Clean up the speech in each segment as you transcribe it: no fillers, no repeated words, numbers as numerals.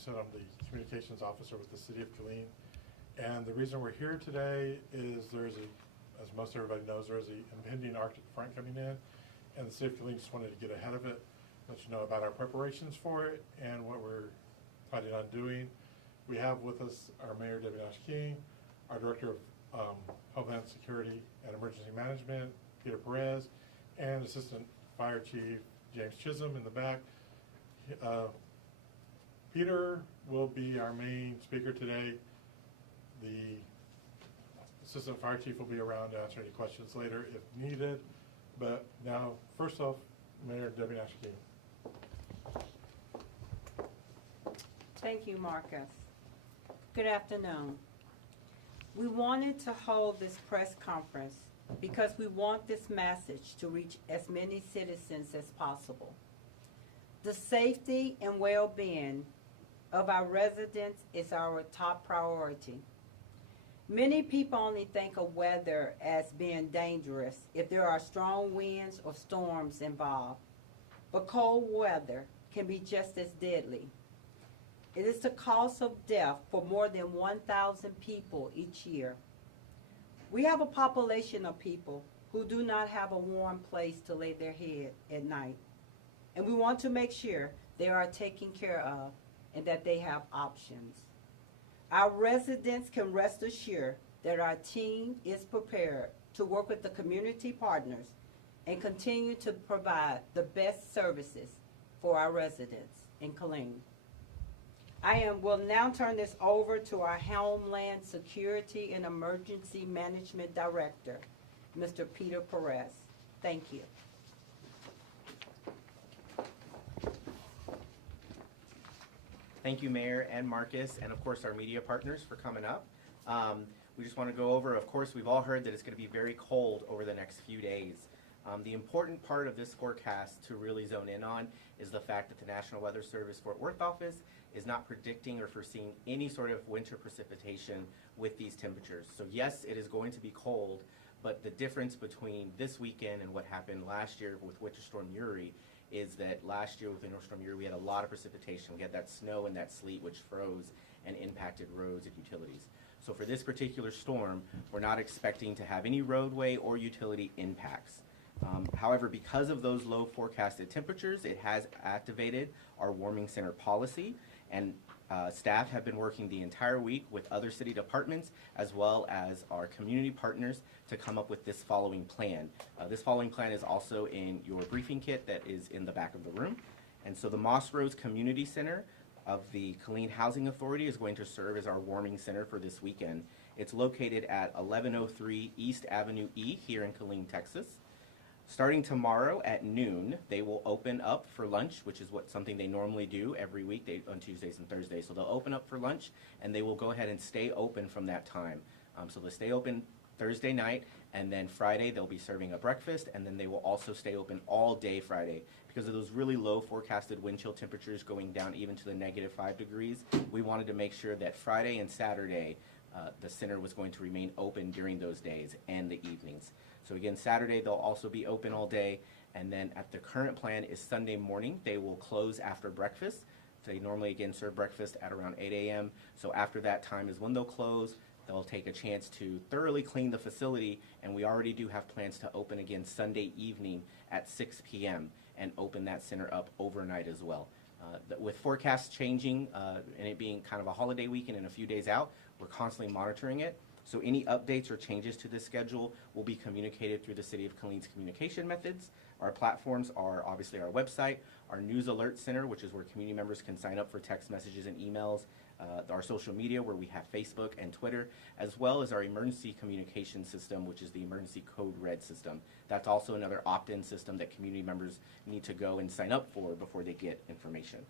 Marcuson. I'm the communications officer with the City of Killeen. And the reason we're here today is as most everybody knows, there is an impending Arctic front coming in, and the City of Killeen just wanted to get ahead of it, let you know about our preparations for it and what we're planning on doing. We have with us our Mayor, Debbie Nash King, our Director of Homeland Security and Emergency Management, Peter Perez, and Assistant Fire Chief James Chisholm in the back. Peter will be our main speaker today. The Assistant Fire Chief will be around to answer any questions later if needed. But now, first off, Mayor Debbie Nash King. Thank you, Marcus. Good afternoon. We wanted to hold this press conference because we want this message to reach as many citizens as possible. The safety and well-being of our residents is our top priority. Many people only think of weather as being dangerous if there are strong winds or storms involved, but cold weather can be just as deadly. It is the cause of death for more than 1,000 people each year. We have a population of people who do not have a warm place to lay their head at night, and we want to make sure they are taken care of and that they have options. Our residents can rest assured that our team is prepared to work with the community partners and continue to provide the best services for our residents in Killeen. I will now turn this over to our Homeland Security and Emergency Management Director, Mr. Peter Perez. Thank you. Thank you, Mayor and Marcus, and of course our media partners for coming up. We just want to go over, of course, we've all heard that it's going to be very cold over the next few days. The important part of this forecast to really zone in on is the fact that the National Weather Service Fort Worth office is not predicting or foreseeing any sort of winter precipitation with these temperatures. So yes, it is going to be cold, but the difference between this weekend and what happened last year with Winter Storm Uri is that last year with Winter Storm Uri we had a lot of precipitation. We had that snow and that sleet which froze and impacted roads and utilities. So for this particular storm, we're not expecting to have any roadway or utility impacts. However, because of those low forecasted temperatures, it has activated our warming center policy, and staff have been working the entire week with other city departments as well as our community partners to come up with this following plan. This following plan is also in your briefing kit that is in the back of the room. And so the Moss Rose Community Center of the Killeen Housing Authority is going to serve as our warming center for this weekend. It's located at 1103 East Avenue E here in Killeen, Texas. Starting tomorrow at noon, they will open up for lunch, which is something they normally do every week on Tuesdays and Thursdays. So they'll open up for lunch, and they will go ahead and stay open from that time. So they'll stay open Thursday night, and then Friday they'll be serving a breakfast, and then they will also stay open all day Friday. Because of those really low forecasted wind chill temperatures going down even to the -5 degrees, we wanted to make sure that Friday and Saturday the center was going to remain open during those days and the evenings. So again, Saturday they'll also be open all day, and then at the current plan is Sunday morning they will close after breakfast. They normally again serve breakfast at around 8 a.m. So after that time is when they'll close. They'll take a chance to thoroughly clean the facility, and we already do have plans to open again Sunday evening at 6 p.m. and open that center up overnight as well. With forecasts changing and it being kind of a holiday weekend and a few days out, we're constantly monitoring it. So any updates or changes to this schedule will be communicated through the City of Killeen's communication methods. Our platforms are obviously our website, our news alert center, which is where community members can sign up for text messages and emails, our social media where we have Facebook and Twitter, as well as our emergency communication system, which is the emergency code red system. That's also another opt-in system that community members need to go and sign up for before they get information.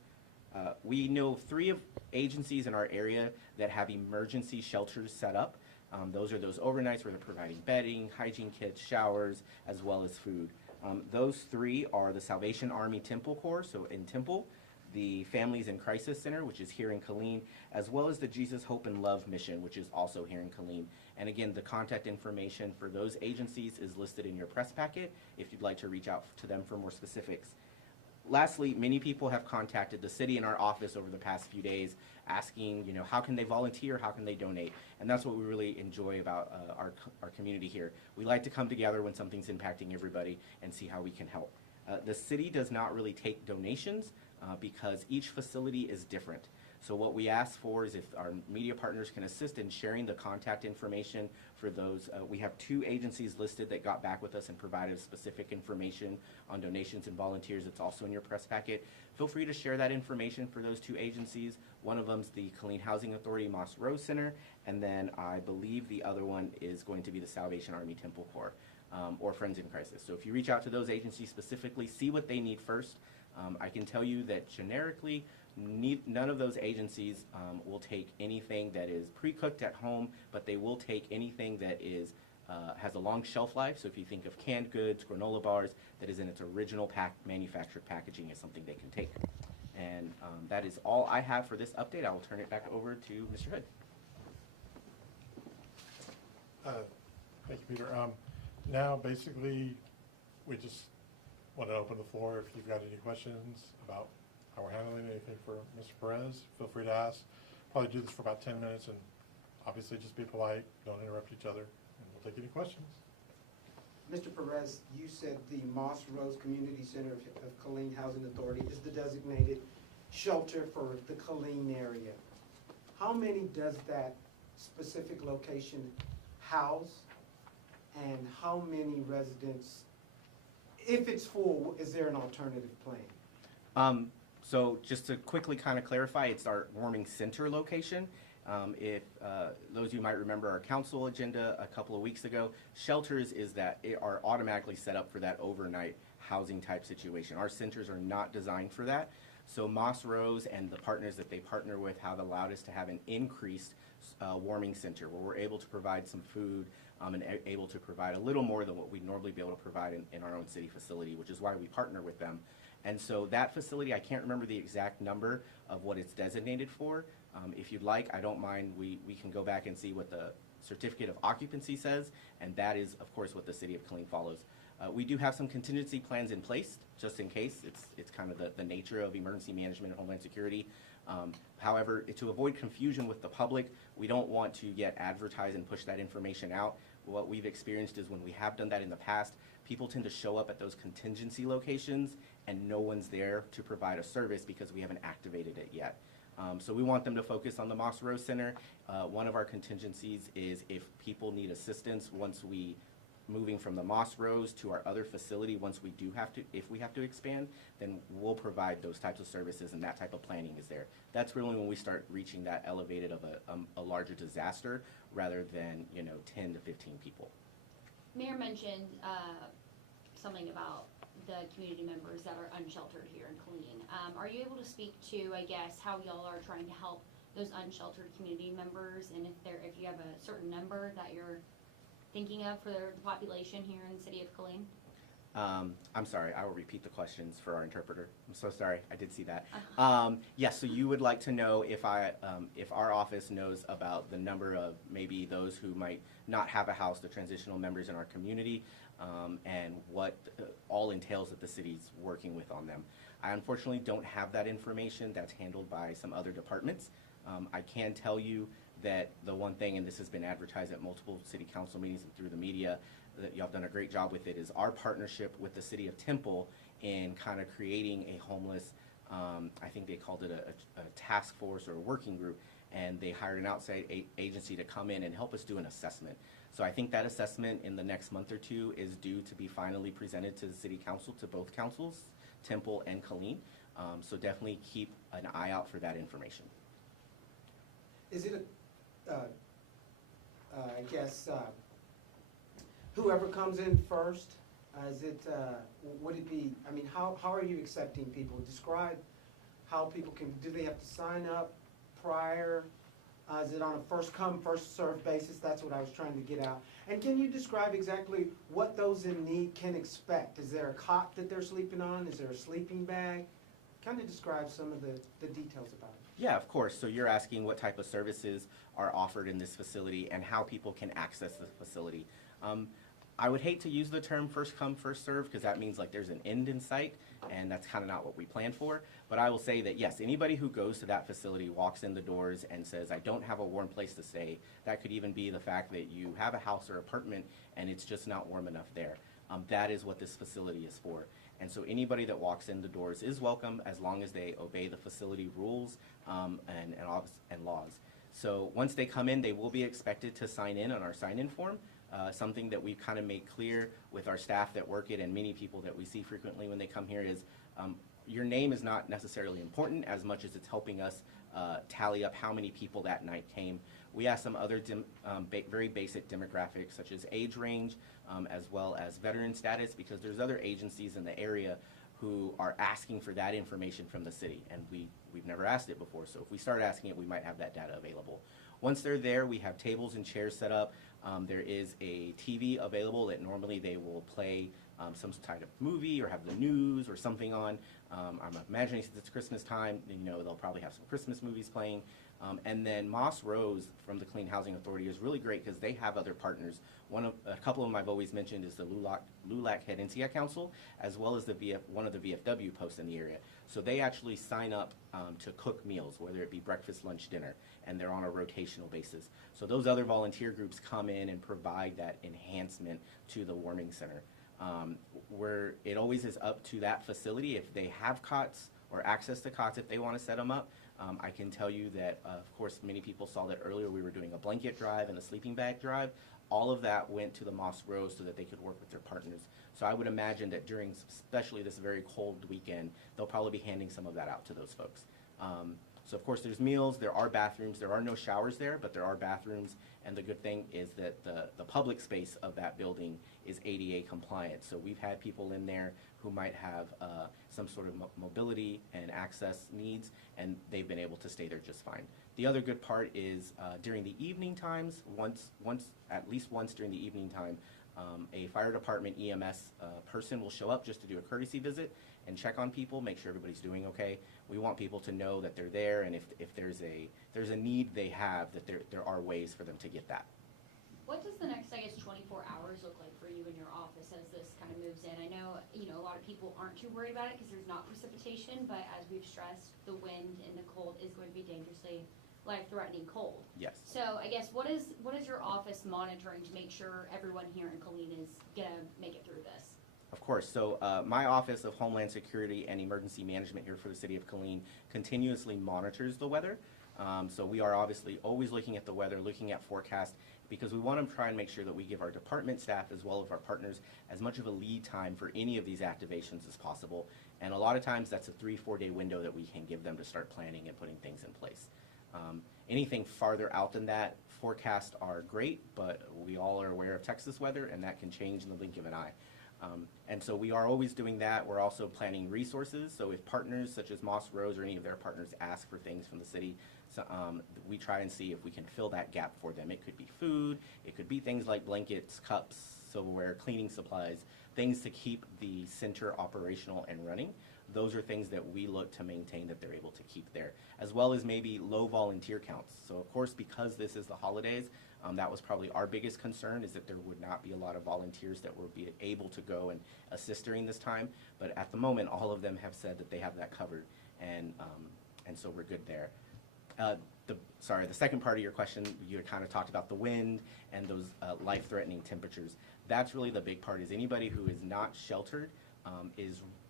We know 3 agencies in our area that have emergency shelters set up. Those are those overnights where they're providing bedding, hygiene kits, showers, as well as food. Those 3 are the Salvation Army Temple Corps, so in Temple, the Families in Crisis Center, which is here in Killeen, as well as the Jesus Hope and Love Mission, which is also here in Killeen. And again, the contact information for those agencies is listed in your press packet if you'd like to reach out to them for more specifics. Lastly, many people have contacted the city and our office over the past few days asking, how can they volunteer, how can they donate? And that's what we really enjoy about our community here. We like to come together when something's impacting everybody and see how we can help. The city does not really take donations because each facility is different. So what we ask for is if our media partners can assist in sharing the contact information for those. We have 2 agencies listed that got back with us and provided specific information on donations and volunteers. It's also in your press packet. Feel free to share that information for those 2 agencies. One of them is the Killeen Housing Authority Moss Rose Center, and then I believe the other one is going to be the Salvation Army Temple Corps or Friends in Crisis. So if you reach out to those agencies specifically, see what they need first. I can tell you that generically, none of those agencies will take anything that is pre-cooked at home, but they will take anything that is has a long shelf life. So if you think of canned goods, granola bars, that is in its original manufactured packaging is something they can take. And that is all I have for this update. I will turn it back over to Mr. Hood. Thank you, Peter. Now, basically, we just want to open the floor. If you've got any questions about how we're handling anything for Mr. Perez, feel free to ask. Probably do this for about 10 minutes, and obviously just be polite, don't interrupt each other, and we'll take any questions. Mr. Perez, you said the Moss Rose Community Center of Killeen Housing Authority is the designated shelter for the Killeen area. How many does that specific location house, and how many residents, if it's full, is there an alternative plan? So just to quickly kind of clarify, it's our warming center location. If those of you might remember our council agenda a couple of weeks ago, shelters are automatically set up for that overnight housing type situation. Our centers are not designed for that. So Moss Rose and the partners that they partner with have allowed us to have an increased warming center where we're able to provide some food and able to provide a little more than what we'd normally be able to provide in our own city facility, which is why we partner with them. And so that facility, I can't remember the exact number of what it's designated for. If you'd like, I don't mind, we can go back and see what the certificate of occupancy says, and that is, of course, what the city of Killeen follows. We do have some contingency plans in place, just in case. It's kind of the nature of emergency management and Homeland Security. However, to avoid confusion with the public, we don't want to yet advertise and push that information out. What we've experienced is when we have done that in the past, people tend to show up at those contingency locations and no one's there to provide a service because we haven't activated it yet. So we want them to focus on the Moss Rose Center. One of our contingencies is if people need assistance moving from the Moss Rose to our other facility, if we have to expand, then we'll provide those types of services, and that type of planning is there. That's really when we start reaching that elevated of a larger disaster rather than 10 to 15 people. Mayor mentioned something about the community members that are unsheltered here in Killeen. Are you able to speak to, I guess, how y'all are trying to help those unsheltered community members, and if you have a certain number that you're thinking of for the population here in the city of Killeen? I'm sorry, I will repeat the questions for our interpreter. I'm so sorry, I did see that. Yes, so you would like to know if our office knows about the number of maybe those who might not have a house, the transitional members in our community, and what all entails that the city's working with on them. I unfortunately don't have that information. That's handled by some other departments. I can tell you that the one thing, and this has been advertised at multiple city council meetings and through the media, that y'all have done a great job with it, is our partnership with the city of Temple in kind of creating a homeless, I think they called it a task force or a working group, and they hired an outside agency to come in and help us do an assessment. So I think that assessment in the next month or two is due to be finally presented to the city council, to both councils, Temple and Killeen. So definitely keep an eye out for that information. Is it I guess, whoever comes in first, would it be, I mean, how are you accepting people? Describe how people do they have to sign up prior? Is it on a first come, first served basis? That's what I was trying to get out. And can you describe exactly what those in need can expect? Is there a cot that they're sleeping on? Is there a sleeping bag? Kind of describe some of the details about it. Yeah, of course. So you're asking what type of services are offered in this facility and how people can access the facility. I would hate to use the term first come, first serve, because that means like there's an end in sight, and that's kind of not what we plan for. But I will say that yes, anybody who goes to that facility, walks in the doors and says, I don't have a warm place to stay, that could even be the fact that you have a house or apartment and it's just not warm enough there. That is what this facility is for. And so anybody that walks in the doors is welcome as long as they obey the facility rules and laws. So once they come in, they will be expected to sign in on our sign-in form. Something that we've kind of made clear with our staff that work it and many people that we see frequently when they come here is your name is not necessarily important as much as it's helping us tally up how many people that night came. We ask some other very basic demographics such as age range as well as veteran status, because there's other agencies in the area who are asking for that information from the city, and we've never asked it before. So if we start asking it, we might have that data available. Once they're there, we have tables and chairs set up. There is a TV available that normally they will play some type of movie or have the news or something on. I'm imagining since it's Christmas time, they'll probably have some Christmas movies playing. And then Moss Rose from the Clean Housing Authority is really great because they have other partners. A couple of them I've always mentioned is the LULAC Head NCI Council, as well as one of the VFW posts in the area. So they actually sign up to cook meals, whether it be breakfast, lunch, dinner, and they're on a rotational basis. So those other volunteer groups come in and provide that enhancement to the warming center. Where it always is up to that facility if they have cots or access to cots if they want to set them up. I can tell you that, of course, many people saw that earlier we were doing a blanket drive and a sleeping bag drive. All of that went to the Moss Rose so that they could work with their partners. So I would imagine that during, especially this very cold weekend, they'll probably be handing some of that out to those folks. So of course there's meals, there are bathrooms, there are no showers there, but there are bathrooms, and the good thing is that the public space of that building is ADA compliant. So we've had people in there who might have some sort of mobility and access needs, and they've been able to stay there just fine. The other good part is during the evening times, at least once during the evening time, a fire department EMS person will show up just to do a courtesy visit and check on people, make sure everybody's doing okay. We want people to know that they're there, and if there's a need they have, that there are ways for them to get that. What does the next, 24 hours look like for you in your office as this kind of moves in? I know, a lot of people aren't too worried about it because there's not precipitation, but as we've stressed, the wind and the cold is going to be dangerously life-threatening cold. Yes. So I guess what is your office monitoring to make sure everyone here in Killeen is gonna make it through this? Of course. So my Office of Homeland Security and Emergency Management here for the City of Killeen continuously monitors the weather. So we are obviously always looking at the weather, looking at forecast, because we want to try and make sure that we give our department staff as well as our partners as much of a lead time for any of these activations as possible. And a lot of times that's a 3-4 day window that we can give them to start planning and putting things in place. Anything farther out than that, forecasts are great, but we all are aware of Texas weather, and that can change in the blink of an eye. And so we are always doing that. We're also planning resources. So if partners such as Moss Rose or any of their partners ask for things from the city, so, we try and see if we can fill that gap for them. It could be food, it could be things like blankets, cups, silverware, cleaning supplies, things to keep the center operational and running. Those are things that we look to maintain that they're able to keep there, as well as maybe low volunteer counts. So of course, because this is the holidays, that was probably our biggest concern, is that there would not be a lot of volunteers that would be able to go and assist during this time. But at the moment, all of them have said that they have that covered, and so we're good there. The second part of your question, you had kind of talked about the wind and those life-threatening temperatures. That's really the big part, is anybody who is not sheltered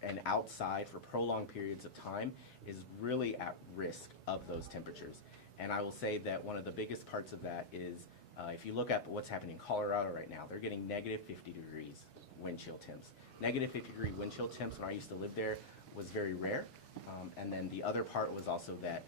and outside for prolonged periods of time is really at risk of those temperatures. And I will say that one of the biggest parts of that is if you look at what's happening in Colorado right now, they're getting negative 50 degrees wind chill temps. Negative 50 degree wind chill temps when I used to live there was very rare. And then the other part was also that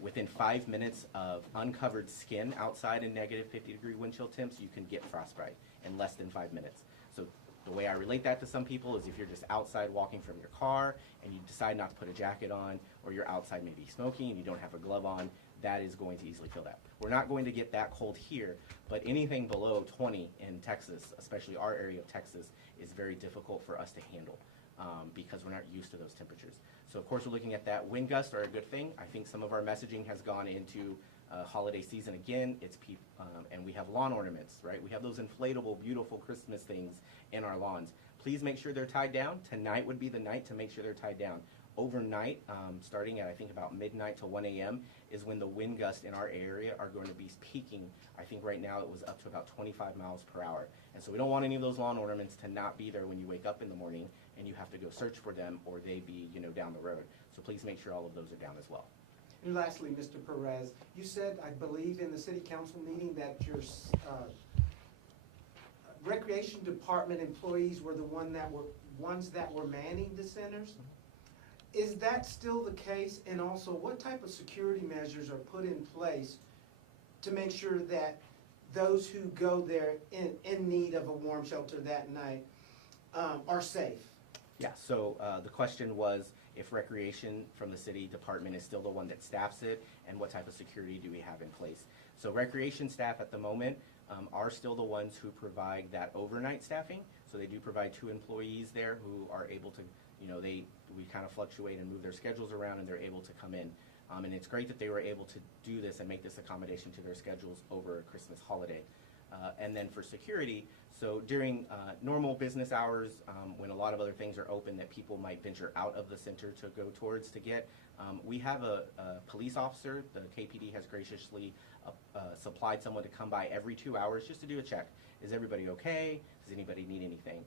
within 5 minutes of uncovered skin outside in negative 50 degree wind chill temps, you can get frostbite in less than 5 minutes. So the way I relate that to some people is if you're just outside walking from your car and you decide not to put a jacket on, or you're outside maybe smoking and you don't have a glove on, that is going to easily feel that. We're not going to get that cold here, but anything below 20 in Texas, especially our area of Texas, is very difficult for us to handle because we're not used to those temperatures. So of course we're looking at that. Wind gusts are a good thing. I think some of our messaging has gone into holiday season again, and we have lawn ornaments, right? We have those inflatable, beautiful Christmas things in our lawns. Please make sure they're tied down. Tonight would be the night to make sure they're tied down. Overnight, starting at I think about midnight to 1 a.m. is when the wind gusts in our area are going to be peaking. I think right now it was up to about 25 miles per hour. And so we don't want any of those lawn ornaments to not be there when you wake up in the morning and you have to go search for them, or they be, down the road. So please make sure all of those are down as well. And lastly, Mr. Perez, you said, I believe in the city council meeting that your recreation department employees were the ones that were manning the centers. Is that still the case? And also, what type of security measures are put in place to make sure that those who go there in need of a warm shelter that night are safe? Yeah, so the question was if recreation from the city department is still the one that staffs it, and what type of security do we have in place. So recreation staff at the moment are still the ones who provide that overnight staffing. So they do provide 2 employees there who are able to, we kind of fluctuate and move their schedules around, and they're able to come in. And it's great that they were able to do this and make this accommodation to their schedules over a Christmas holiday. And then for security, so during normal business hours, when a lot of other things are open that people might venture out of the center to go towards to get, we have a police officer. The KPD has graciously supplied someone to come by every 2 hours just to do a check. Is everybody okay? Does anybody need anything?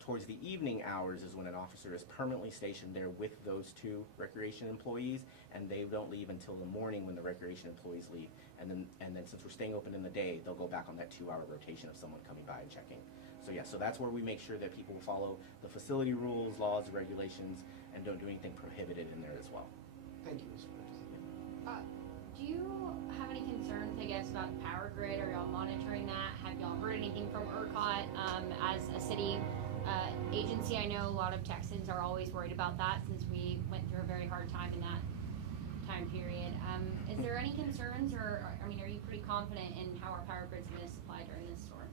Towards the evening hours is when an officer is permanently stationed there with those 2 recreation employees, and they don't leave until the morning when the recreation employees leave. And then since we're staying open in the day, they'll go back on that 2-hour rotation of someone coming by and checking. So yeah, so that's where we make sure that people follow the facility rules, laws, regulations, and don't do anything prohibited in there as well. Thank you, Mr. President. Do you have any concerns, I guess, about the power grid? Are y'all monitoring that? Have y'all heard anything from ERCOT as a city agency? I know a lot of Texans are always worried about that since we went through a very hard time in that time period. Is there any concerns, or are you pretty confident in how our power grid's going to supply during this storm?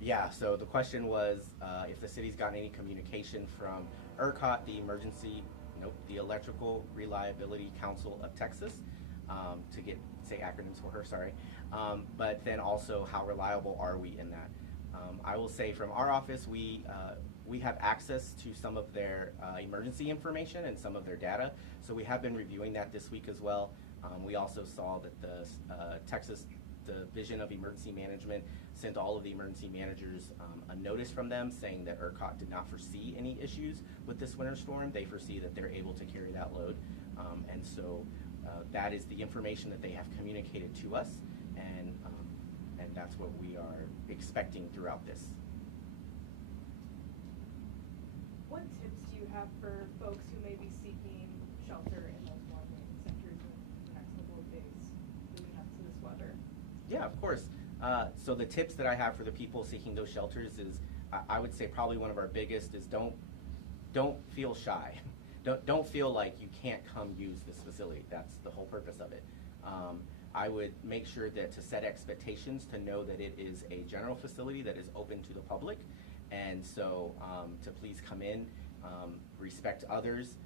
Yeah, so the question was if the city's gotten any communication from ERCOT, the Electrical Reliability Council of Texas, to say acronyms for her, sorry. But then also, how reliable are we in that? I will say from our office, we have access to some of their emergency information and some of their data. So we have been reviewing that this week as well. We also saw that the Texas Division of Emergency Management sent all of the emergency managers a notice from them saying that ERCOT did not foresee any issues with this winter storm. They foresee that they're able to carry that load. And so that is the information that they have communicated to us, and that's what we are expecting throughout this. What tips do you have for folks who may be seeking shelter in those warming centers in the next couple of days leading up to this weather? Yeah, of course. So the tips that I have for the people seeking those shelters is, I would say probably one of our biggest is don't feel shy. Don't feel like you can't come use this facility. That's the whole purpose of it. I would make sure that to set expectations, to know that it is a general facility that is open to the public, and so to please come in, respect others.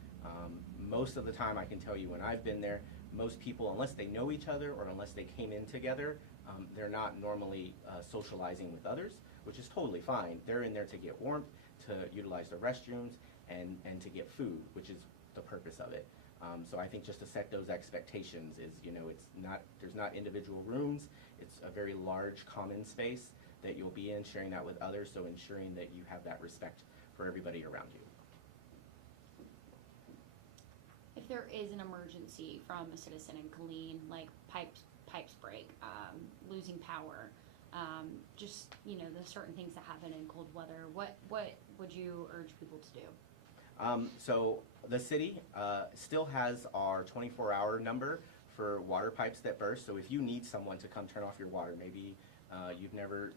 Most of the time, I can tell you when I've been there, most people, unless they know each other or unless they came in together, they're not normally socializing with others, which is totally fine. They're in there to get warmth, to utilize the restrooms, and to get food, which is the purpose of it. So I think just to set those expectations is, there's not individual rooms. It's a very large common space that you'll be in, sharing that with others, so ensuring that you have that respect for everybody around you. If there is an emergency from a citizen in Killeen, like pipes break, losing power, just, the certain things that happen in cold weather, what would you urge people to do? So the city still has our 24-hour number for water pipes that burst. So if you need someone to come turn off your water, maybe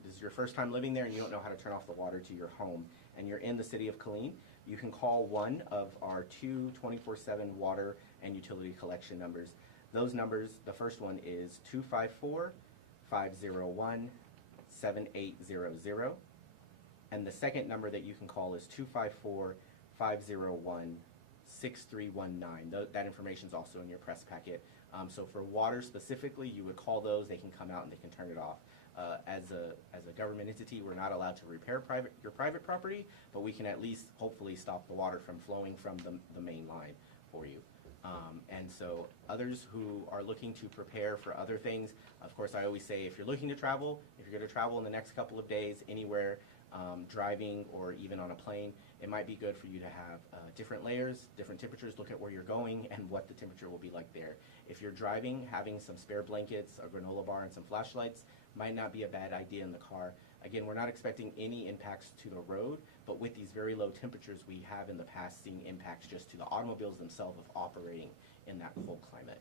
this is your first time living there and you don't know how to turn off the water to your home, and you're in the city of Killeen, you can call one of our 2 24/7 water and utility collection numbers. Those numbers, the first one is 254-501-7800, and the second number that you can call is 254-501-7801. 6319. That information is also in your press packet. So for water specifically, you would call those. They can come out and they can turn it off. As a government entity, we're not allowed to repair your private property, but we can at least hopefully stop the water from flowing from the main line for you. And so others who are looking to prepare for other things, of course, I always say if you're looking to travel, if you're going to travel in the next couple of days anywhere, driving or even on a plane, it might be good for you to have different layers, different temperatures, look at where you're going and what the temperature will be like there. If you're driving, having some spare blankets, a granola bar, and some flashlights might not be a bad idea in the car. Again, we're not expecting any impacts to the road, but with these very low temperatures, we have in the past seen impacts just to the automobiles themselves of operating in that cold climate.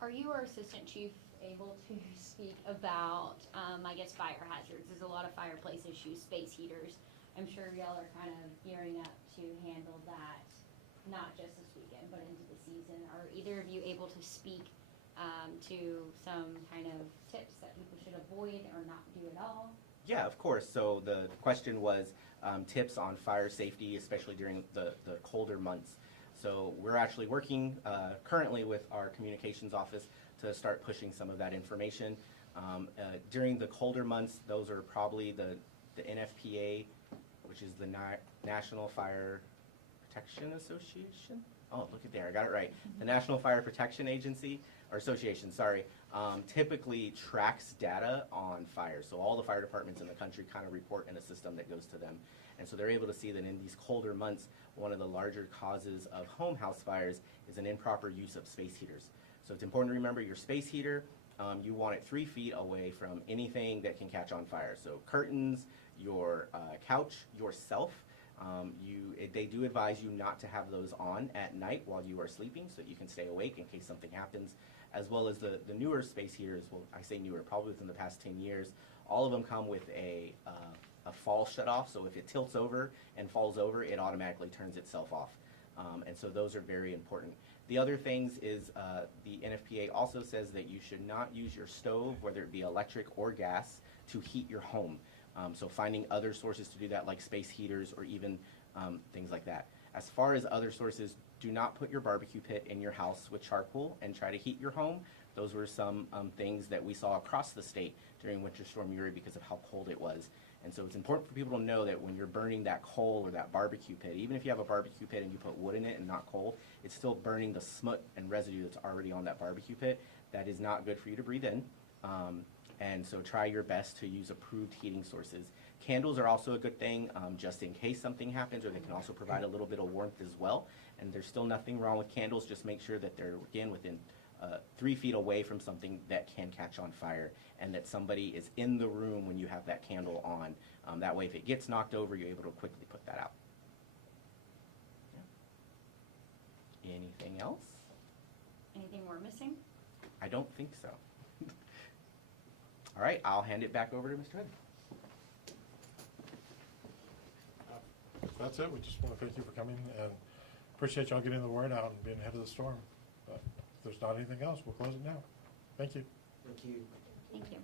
Are you or Assistant Chief able to speak about, I guess, fire hazards? There's a lot of fireplace issues, space heaters. I'm sure y'all are kind of gearing up to handle that, not just this weekend, but into the season. Are either of you able to speak to some kind of tips that people should avoid or not do at all? Yeah, of course. So the question was tips on fire safety, especially during the colder months. So we're actually working currently with our communications office to start pushing some of that information. During the colder months, those are probably the NFPA, which is the National Fire Protection Association. Oh, look at there, I got it right. The National Fire Protection Agency, or Association, sorry, typically tracks data on fire. So all the fire departments in the country kind of report in a system that goes to them. And so they're able to see that in these colder months, one of the larger causes of home house fires is an improper use of space heaters. So it's important to remember your space heater, you want it 3 feet away from anything that can catch on fire. So curtains, your couch, yourself. They do advise you not to have those on at night while you are sleeping so that you can stay awake in case something happens, as well as the newer space heaters. Well, I say newer, probably within the past 10 years. All of them come with a fall shut-off, so if it tilts over and falls over, it automatically turns itself off. And so those are very important. The other things is the NFPA also says that you should not use your stove, whether it be electric or gas, to heat your home. So finding other sources to do that, like space heaters or even things like that. As far as other sources, do not put your barbecue pit in your house with charcoal and try to heat your home. Those were some things that we saw across the state during Winter Storm Uri because of how cold it was. And so it's important for people to know that when you're burning that coal or that barbecue pit, even if you have a barbecue pit and you put wood in it and not coal, it's still burning the smut and residue that's already on that barbecue pit. That is not good for you to breathe in. And so try your best to use approved heating sources. Candles are also a good thing, just in case something happens, or they can also provide a little bit of warmth as well. And there's still nothing wrong with candles, just make sure that they're, again, within 3 feet away from something that can catch on fire, and that somebody is in the room when you have that candle on. That way, if it gets knocked over, you're able to quickly put that out. Yeah. Anything else? Anything we're missing? I don't think so. All right, I'll hand it back over to Mr. Hood. That's it. We just want to thank you for coming and appreciate y'all getting the word out and being ahead of the storm. But if there's not anything else, we'll close it now. Thank you. Thank you. Thank you.